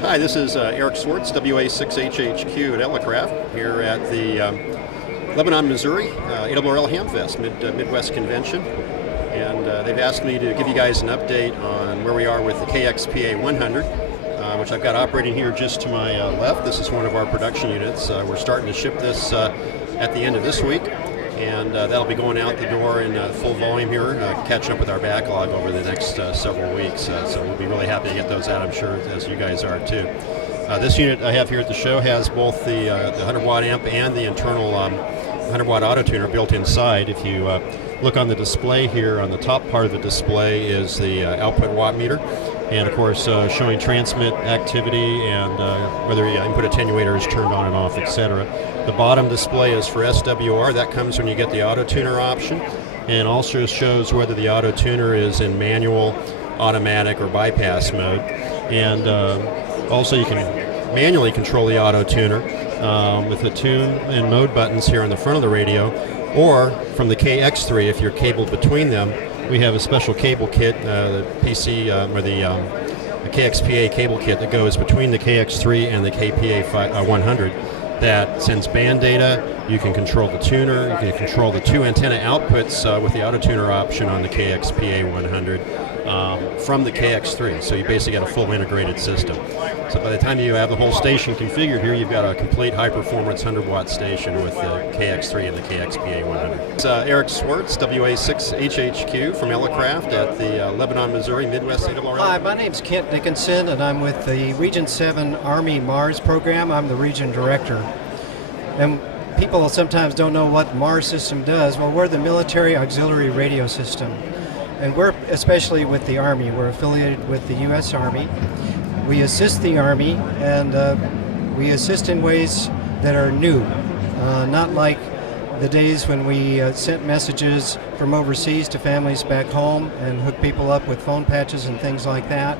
Hi, this is Eric Swartz, WA6HHQ at Ellicraft, here at the Lebanon, Missouri ARRL Hamfest Midwest Convention. And they've asked me to give you guys an update on where we are with the KXPA 100, which I've got operating here just to my left. This is one of our production units. We're starting to ship this at the end of this week, and that'll be going out the door in full volume here, catching up with our backlog over the next several weeks. So we'll be really happy to get those out, I'm sure, as you guys are too. This unit I have here at the show has both the 100-watt amp and the internal 100-watt auto tuner built inside. If you look on the display here, on the top part of the display is the output watt meter, and of course showing transmit activity and whether the input attenuator is turned on and off, etc. The bottom display is for SWR. That comes when you get the auto tuner option, and also shows whether the auto tuner is in manual, automatic, or bypass mode. And also you can manually control the auto tuner with the tune and mode buttons here on the front of the radio, or from the KX3 if you're cabled between them. We have a special cable kit, the PC or the KXPA cable kit that goes between the KX3 and the KPA 100 that sends band data. You can control the tuner, you can control the two antenna outputs with the auto tuner option on the KXPA 100 from the KX3. So you basically got a full integrated system. So by the time you have the whole station configured here, you've got a complete high-performance 100-watt station with the KX3 and the KXPA 100. It's Eric Swartz, WA6HHQ from Ellicraft at the Lebanon, Missouri Midwest ARRL. Hi, my name's Kent Dickinson, and I'm with the Region 7 Army Mars program. I'm the region director. And people sometimes don't know what MARS system does. Well, we're the Military Auxiliary Radio System. And we're, especially with the Army, we're affiliated with the U.S. Army. We assist the Army, and we assist in ways that are new, not like the days when we sent messages from overseas to families back home and hooked people up with phone patches and things like that.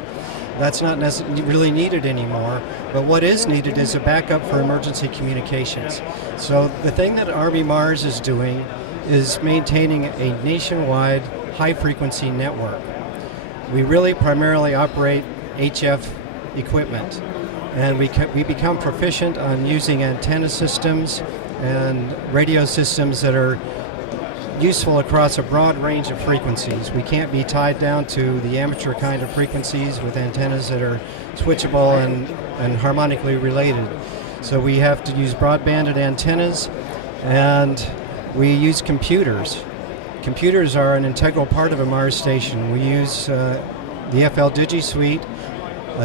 That's not really needed anymore, but what is needed is a backup for emergency communications. So the thing that Army Mars is doing is maintaining a nationwide high-frequency network. We really primarily operate HF equipment, and we become proficient on using antenna systems and radio systems that are useful across a broad range of frequencies. We can't be tied down to the amateur kind of frequencies with antennas that are switchable and harmonically related. So we have to use broadbanded antennas, and we use computers. Computers are an integral part of a Mars station. We use the FL Digi Suite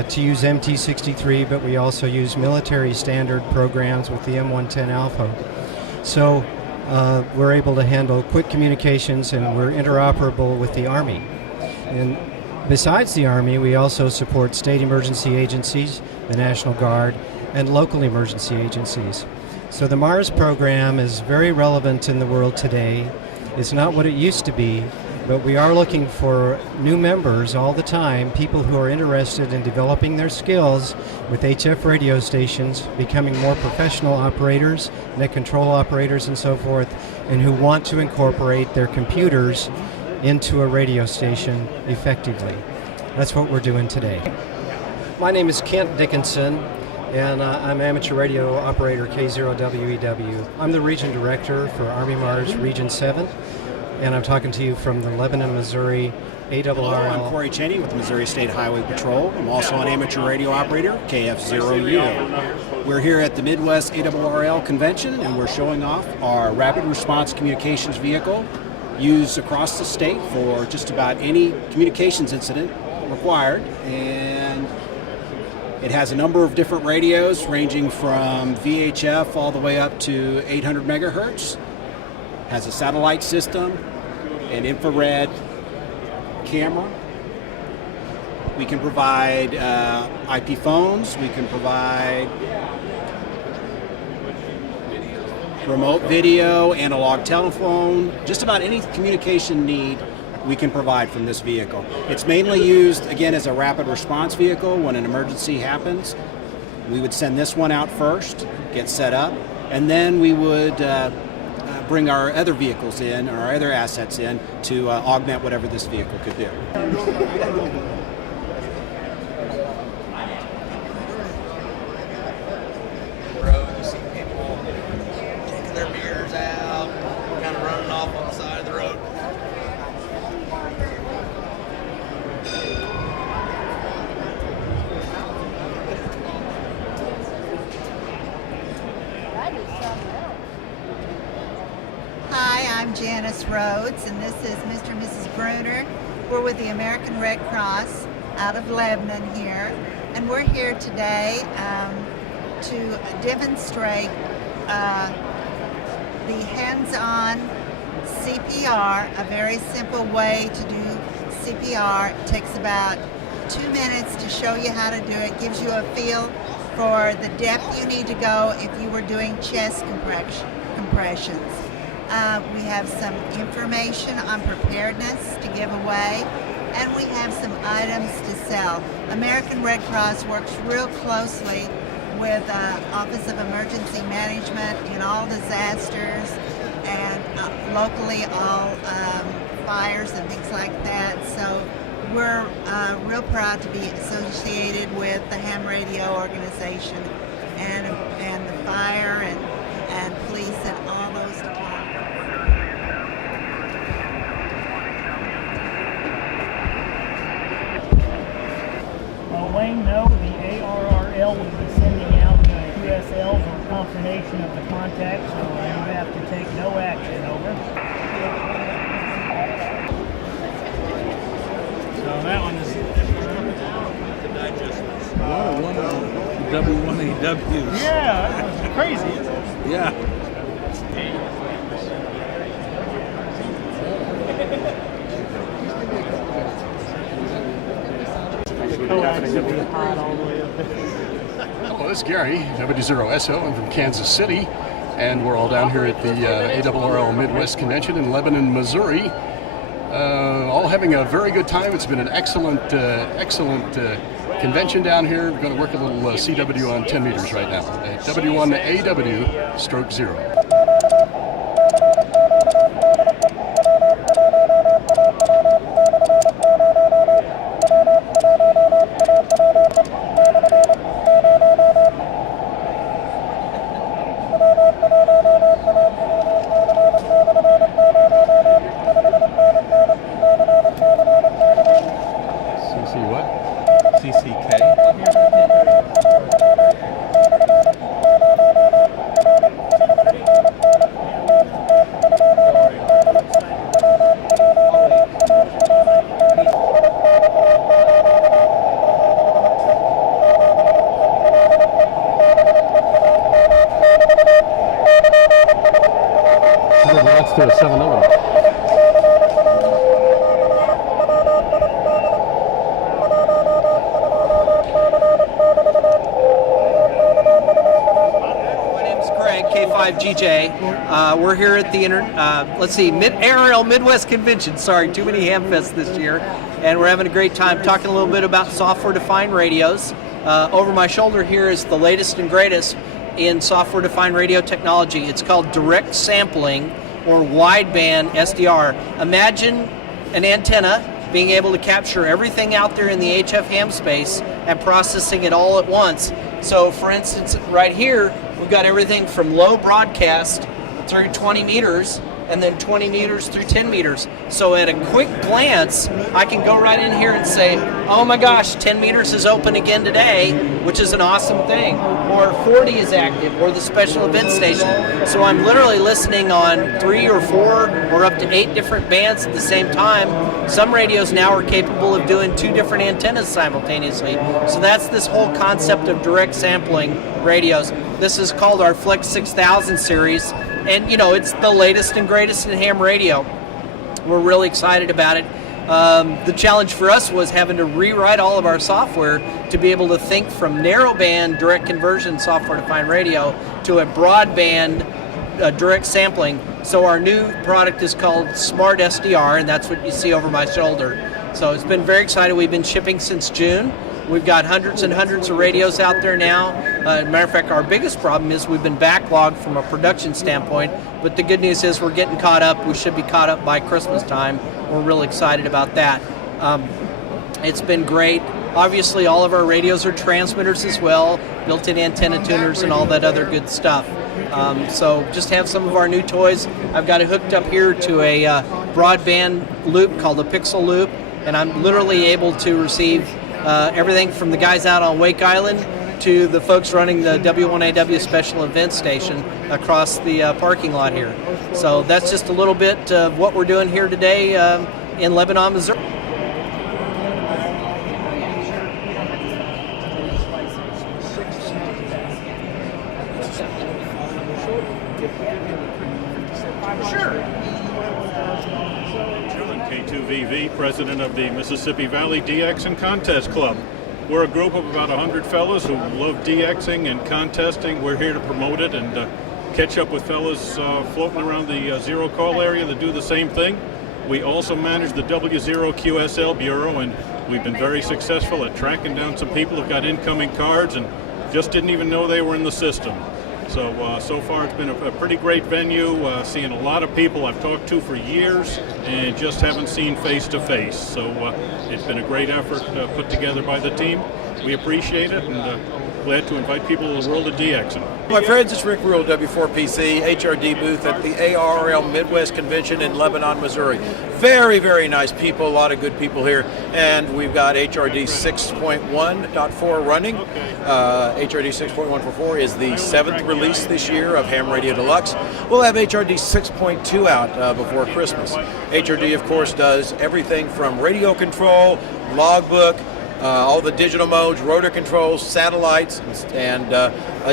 to use MT63, but we also use military standard programs with the M110 Alpha. So we're able to handle quick communications, and we're interoperable with the Army. And besides the Army, we also support state emergency agencies, the National Guard, and local emergency agencies. So the MARS program is very relevant in the world today. It's not what it used to be, but we are looking for new members all the time, people who are interested in developing their skills with HF radio stations, becoming more professional operators, net control operators and so forth, and who want to incorporate their computers into a radio station effectively. That's what we're doing today. My name is Kent Dickinson, and I'm amateur radio operator K0WEW. I'm the region director for Army Mars Region 7. And I'm talking to you from the Lebanon, Missouri ARRL. Hello, I'm Corey Cheney with the Missouri State Highway Patrol. I'm also an amateur radio operator, KF0U. We're here at the Midwest ARRL Convention, and we're showing off our rapid response communications vehicle used across the state for just about any communications incident required. And it has a number of different radios ranging from VHF all the way up to 800 megahertz. Has a satellite system, an infrared camera. We can provide IP phones. We can provide remote video, analog telephone, just about any communication need we can provide from this vehicle. It's mainly used, again, as a rapid response vehicle. When an emergency happens, we would send this one out first, get set up, and then we would bring our other vehicles in, or our other assets in, to augment whatever this vehicle could do. Dennis Rhodes, and this is Mr. and Mrs. Bruner. We're with the American Red Cross out of Lebanon here, and we're here today to demonstrate the hands-on CPR, a very simple way to do CPR. It takes about 2 minutes to show you how to do it. Gives you a feel for the depth you need to go if you were doing chest compressions. We have some information on preparedness to give away, and we have some items to sell. American Red Cross works real closely with Office of Emergency Management in all disasters, and locally all fires and things like that. So we're real proud to be associated with the ham radio organization and the fire and police and all those departments. Well, Wayne, no, the ARRL will be sending out QSLs or confirmation of the contact, so you have to take no action. Over. So that one is one of the W1AWs. yeah, that was crazy, isn't it? Yeah. Coax will be hot all the way up there. Hello, this is Gary, W0SO. I'm from Kansas City, and we're all down here at the ARRL Midwest Convention in Lebanon, Missouri. All having a very good time. It's been an excellent convention down here. We're going to work a little CW on 10 meters right now. W1AW/0. CCK. Let's do a 7-11. K5GJ. We're here at the ARRL Midwest Convention. Sorry, too many Hamfests this year, and we're having a great time talking a little bit about software-defined radios. Over my shoulder here is the latest and greatest in software-defined radio technology. It's called direct sampling or wideband SDR. Imagine an antenna being able to capture everything out there in the HF ham space and processing it all at once. So, for instance, right here, we've got everything from low broadcast through 20 meters and then 20 meters through 10 meters. So at a quick glance, I can go right in here and say, oh my gosh, 10 meters is open again today, which is an awesome thing. Or 40 is active, or the special event station. So I'm literally listening on 3 or 4 or up to 8 different bands at the same time. Some radios now are capable of doing 2 different antennas simultaneously. So that's this whole concept of direct sampling radios. This is called our Flex 6000 series. And, you know, it's the latest and greatest in ham radio. We're really excited about it. The challenge for us was having to rewrite all of our software to be able to think from narrowband direct conversion software-defined radio to a broadband direct sampling. So our new product is called Smart SDR, and that's what you see over my shoulder. So it's been very exciting. We've been shipping since June. We've got hundreds and hundreds of radios out there now. As a matter of fact, our biggest problem is we've been backlogged from a production standpoint, but the good news is we're getting caught up. We should be caught up by Christmas time. We're really excited about that. It's been great. Obviously, all of our radios are transmitters as well, built-in antenna tuners and all that other good stuff. So just have some of our new toys. I've got it hooked up here to a broadband loop called a Pixel Loop, and I'm literally able to receive everything from the guys out on Wake Island to the folks running the W1AW special event station across the parking lot here. So that's just a little bit of what we're doing here today in Lebanon, Missouri. K2VV, president of the Mississippi Valley DX and Contest Club. We're a group of about 100 fellows who love DXing and contesting. We're here to promote it and catch up with fellows floating around the Zero Call area that do the same thing. We also manage the W0 QSL Bureau, and we've been very successful at tracking down some people who've got incoming cards and just didn't even know they were in the system. So far it's been a pretty great venue, seeing a lot of people I've talked to for years and just haven't seen face to face. So it's been a great effort put together by the team. We appreciate it and glad to invite people to the world of DXing. My friends, it's Rick Rule, W4PC, HRD booth at the ARRL Midwest Convention in Lebanon, Missouri. Very, very nice people, a lot of good people here. And we've got HRD 6.1.4 running. HRD 6.1.4 is the 7th release this year of Ham Radio Deluxe. We'll have HRD 6.2 out before Christmas. HRD, of course, does everything from radio control, logbook, all the digital modes, rotor controls, satellites, and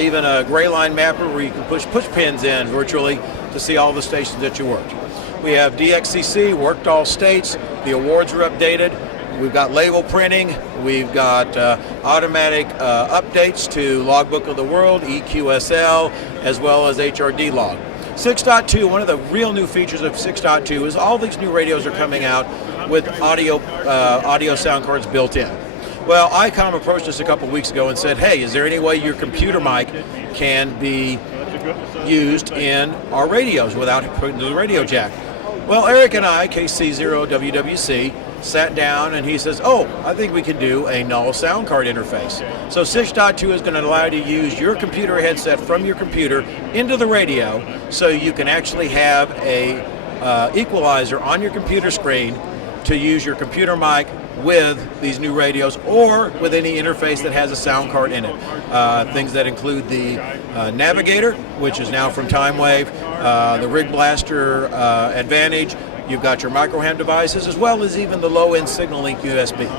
even a gray line mapper where you can push pins in virtually to see all the stations that you worked. We have DXCC, worked all states. The awards are updated. We've got label printing. We've got automatic updates to Logbook of the World, EQSL, as well as HRD log. 6.2, one of the real new features of 6.2 is all these new radios are coming out with audio sound cards built in. Well, ICOM approached us a couple weeks ago and said, hey, is there any way your computer mic can be used in our radios without putting the radio jack? Well, Eric and I, KC0WWC, sat down and he says, oh, I think we can do a null sound card interface. So 6.2 is going to allow you to use your computer headset from your computer into the radio so you can actually have a equalizer on your computer screen to use your computer mic with these new radios or with any interface that has a sound card in it. Things that include the Navigator, which is now from TimeWave, the Rig Blaster Advantage. You've got your micro-ham devices as well as even the low-end signal link USB.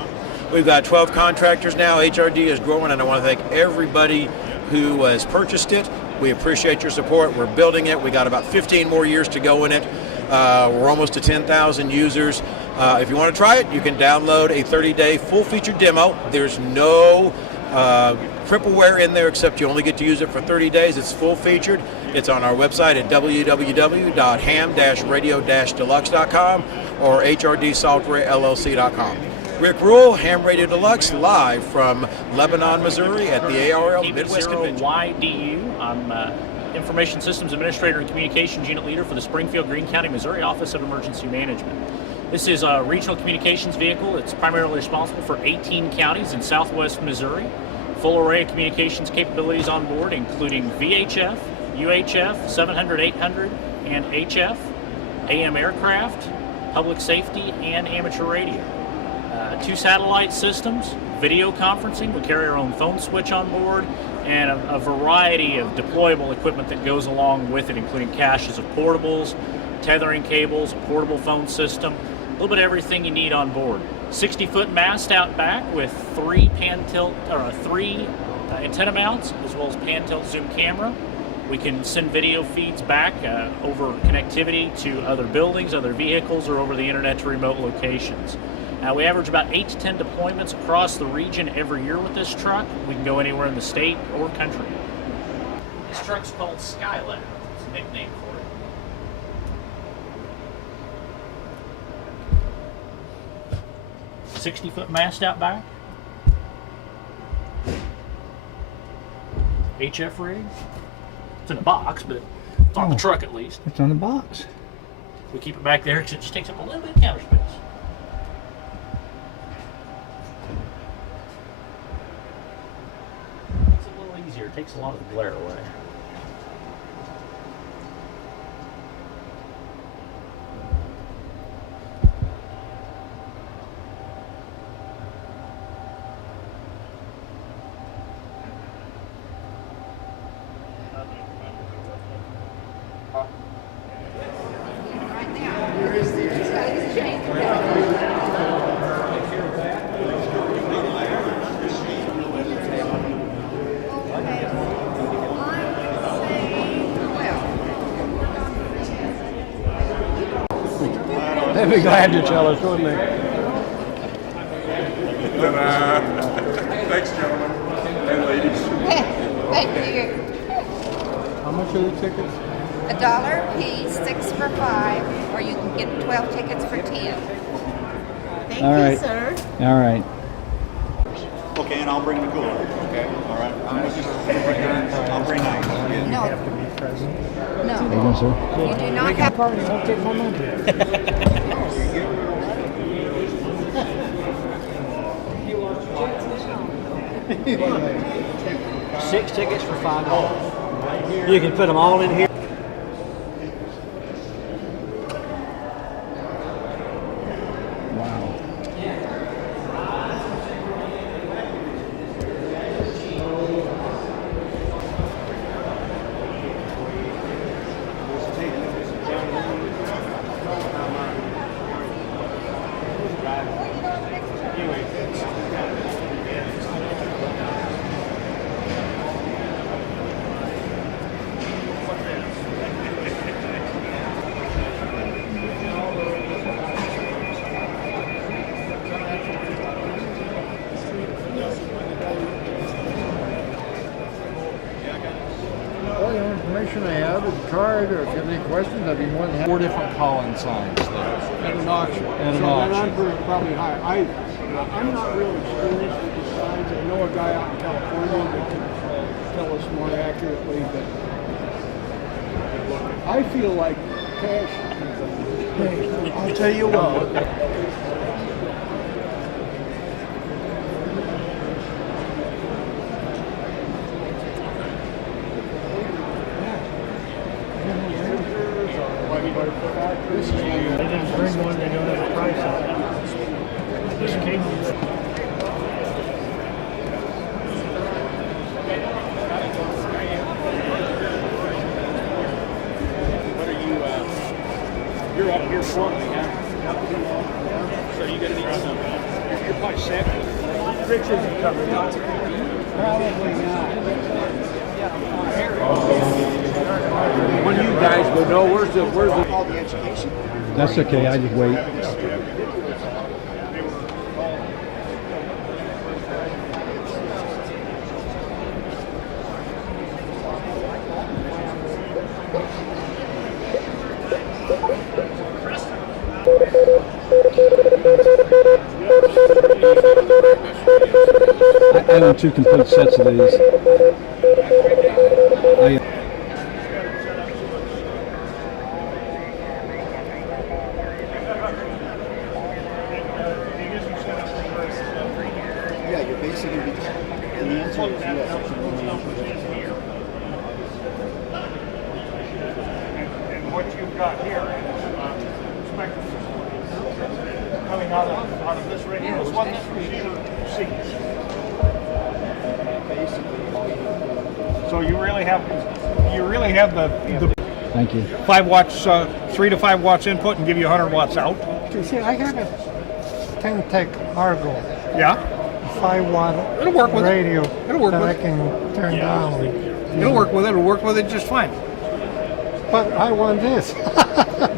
We've got 12 contractors now. HRD is growing, and I want to thank everybody who has purchased it. We appreciate your support. We're building it. We got about 15 more years to go in it. We're almost to 10,000 users. If you want to try it, you can download a 30-day full-featured demo. There's no crippleware in there except you only get to use it for 30 days. It's full-featured. It's on our website at www.ham-radio-deluxe.com or hrdsoftwarellc.com. Rick Rule, Ham Radio Deluxe, live from Lebanon, Missouri at the ARL Midwest Convention. YDU. I'm Information Systems Administrator and Communications Unit Leader for the Springfield, Greene County, Missouri Office of Emergency Management. This is a regional communications vehicle. It's primarily responsible for 18 counties in southwest Missouri. Full array of communications capabilities on board, including VHF, UHF, 700, 800, and HF, AM aircraft, public safety, and amateur radio. 2 satellite systems, video conferencing. We carry our own phone switch on board, and a variety of deployable equipment that goes along with it, including caches of portables, tethering cables, a portable phone system, a little bit of everything you need on board. 60-foot mast out back with 3 antenna mounts, as well as pan tilt zoom camera. We can send video feeds back over connectivity to other buildings, other vehicles, or over the internet to remote locations. We average about 8 to 10 deployments across the region every year with this truck. We can go anywhere in the state or country. This truck's called Skylab. It's a nickname for it. 60-foot mast out back. HF rig. It's in a box, but it's on the truck at least. It's on the box. We keep it back there because it just takes up a little bit of counter space. It's a little easier. It takes a lot of the glare away. They'd be glad to tell us, wouldn't they? Thanks, gentlemen and ladies. Thank you. How much are the tickets? $1 a piece, 6 for 5, or you can get 12 tickets for 10. Thank All you, right. sir. All right. Okay, and I'll bring the cooler. Okay, all right. I'll bring that. No. Yes, sir. You do not have. Party, I'll take my money. 6 tickets for $5. You can put them all in here. Wow. All the information I have is a card, or if you have any questions, I'd be more than happy. 4 different call-in signs there. At an auction. At an So auction. then I'm probably high. I'm not really experienced with the signs. I know a guy out in California that can tell us more accurately, but I feel like cash. Hey, I'll tell you what. They didn't bring one, they don't have a price on it. Just came. What are you, you're up here shortly, huh? So you gotta need some, you're probably sick. Rich isn't covered. Probably not. When you guys would know, where's all the education? That's okay. I just wait. I own 2 complete sets of these. Yeah, you're basically, and the answer is yes. And what you've got here is spectrum coming out of this radio is what this receiver sees. So you really have the Thank you. 5 watts, 3 to 5 watts input and give you 100 watts out. You see, I have a Tech Argo, Yeah, 5-watt it'll work with radio it. It'll work that with I it. can turn down. It'll work with it. It'll work with it just fine. But I want this.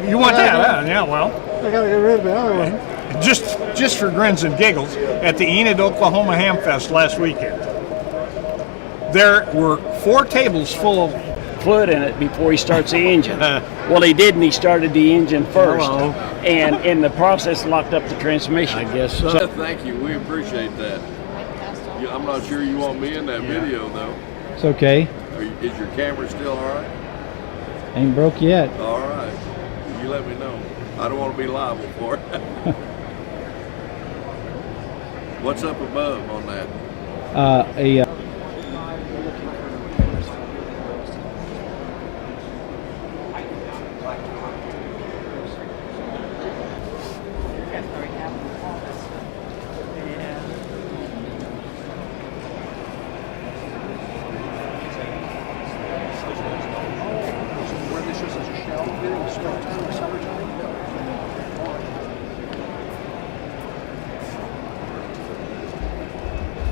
You want that? Yeah, well. I gotta get rid of the other one. Just for grins and giggles, at the Enid, Oklahoma Hamfest last weekend, there were 4 tables full of fluid in it before he starts the engine. Well, he didn't. He started the engine first, and in the process locked up the transmission. I guess so. Thank you. We appreciate that. I'm not sure you want me in that video, though. It's okay. Is your camera still all right? Ain't broke yet. All right. You let me know. I don't want to be liable for it. What's up above on that?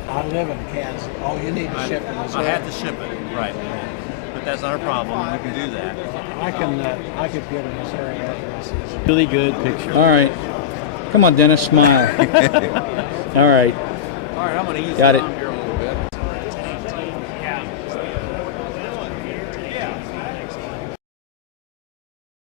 I live in Kansas. Oh, you need to ship it. I had to ship it. Right. That's not a problem. We can do that. I could get a Missouri addresses. Really good picture. All right. Come on, Dennis, smile. All right. All right, I'm going to use Got the it. arm here.